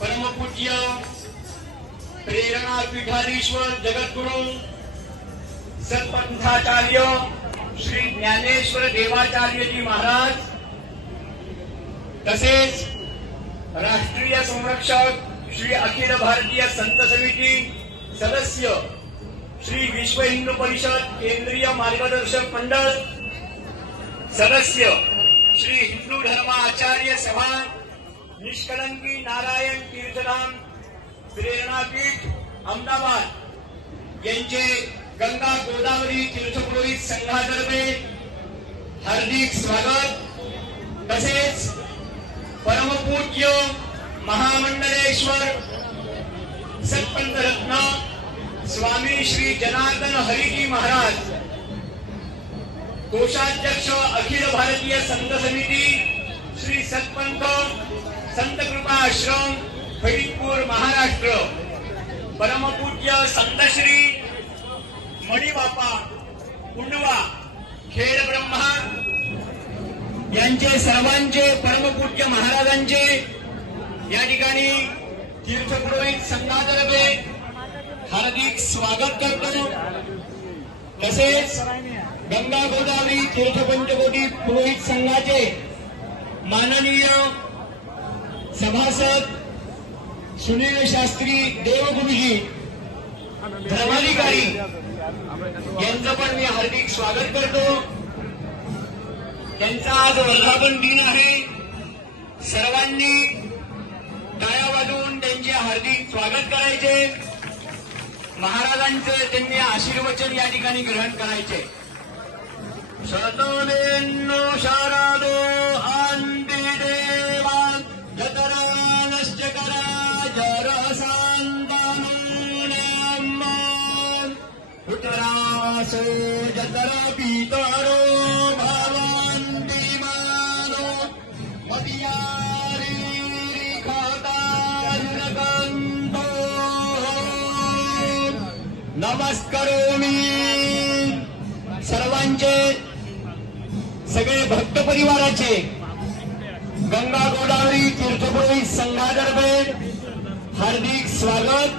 परमपूज्य प्रेरणा पीठाधीश्वर जगद्गुरु सत्पंथाचार्य श्री ज्ञानेश्वर देवाचार्यजी महाराज, तसेच राष्ट्रीय संरक्षक श्री अखिल भारतीय संत समिती सदस्य श्री विश्व हिंदू परिषद केंद्रीय मार्गदर्शक मंडळ सदस्य श्री हिंदू धर्म आचार्य सभा निष्कलंकी नारायण तीर्थधाम प्रेरणापीठ अहमदाबाद यांचे गंगा गोदावरी तीर्थपुरोहित संघातर्फे हार्दिक स्वागत। तसेच परमपूज्य महामंडलेश्वर सत्पंथ रत्न स्वामी श्री जनार्दन हरिजी महाराज, कोषाध्यक्ष अखिल भारतीय संत समिती श्री सत्पंथ संत कृपा आश्रम फरीदपूर महाराष्ट्र, परमपूज्य संत श्री मणिबापा कुंडवा खेड ब्रह्मा यांचे सर्वांचे परमपूज्य महाराजांचे या ठिकाणी तीर्थपुरोहित संघातर्फे हार्दिक स्वागत करतो। तसेच गंगा गोदावरी तीर्थपंचकोटी पुरोहित संघाचे माननीय सभासद सुनील शास्त्री देवगुरुजी धर्माधिकारी यांचं पण मी हार्दिक स्वागत करतो। त्यांचा आज वर्धापन दिन आहे। सर्वांनी टाळ्या वाजवून त्यांचे हार्दिक स्वागत करायचे। महाराजांचे त्यांनी आशीर्वचन या ठिकाणी ग्रहण करायचे। शतमेन्नो शारदो अन्ति देवा जतरानश्च करा जरसान्तानो नमः पुत्रासो जतरा पितरो भवन्ति मानो मदियारी खतान्नकन्तो नमस्करोमि। सर्वांचे सगळे भक्त परिवाराचे गंगा गोदावरी तीर्थपुरोहित संघातर्फे हार्दिक स्वागत।